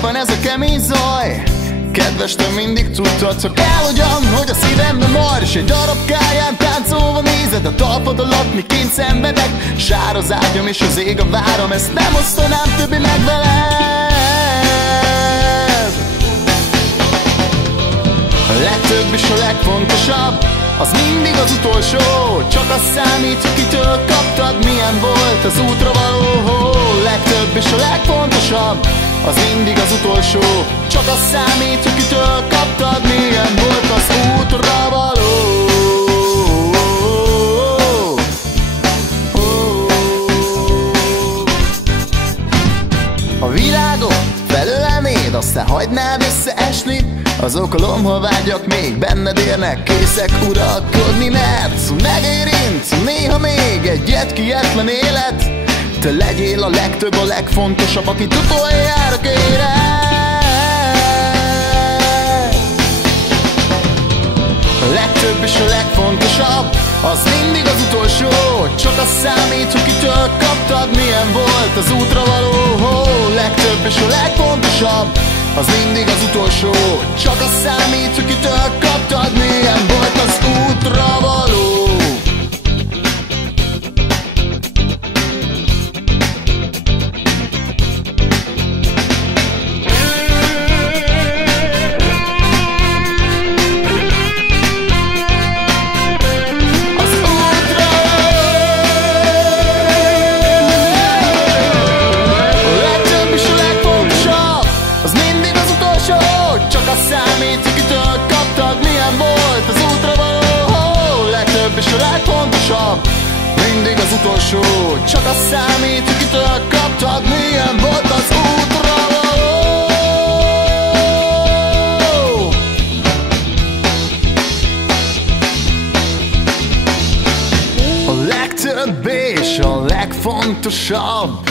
szívemben ez a kemény zaj. Kedves, te mindig tudtad, csak elhagyam, hogy a szívemben marad, és egy darab káján táncolva nézed a talpad alatt, miként szenvedek. Sár az ágyam és az ég a váram, ezt nem osztanám többi meg veled. A legtöbb és a legfontosabb, az mindig az utolsó. Csak az számít, hogy kitől kaptad, milyen volt az útra való. Legtöbb és a legfontosabb, az mindig az utolsó. Csak az számít, hogy kitől kaptad, milyen volt az útra való. A világot felölenéd, aztán hagynád összeesni. Az okolom, ha vágyak még benned érnek, készek uralkodni, mert megérint néha még egy etkietlen élet. Te legyél a legtöbb, a legfontosabb, akit utoljára kérek. A legtöbb és a legfontosabb, az mindig az utolsó. Csak az számít, hogy kitől kaptad, milyen volt az útra való. Legtöbb és a legfontosabb, az mindig az utolsó. Csak az számít, hogy kitől kaptad, milyen volt az útra való. Csak az számít, hogy kitől kaptad, milyen volt az útra való. Legtöbb és a legfontosabb, mindig az utolsó. Csak az számít, hogy kitől kaptad, milyen volt az útra való. A legtöbb és a legfontosabb,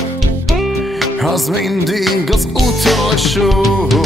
az mindig az utolsó.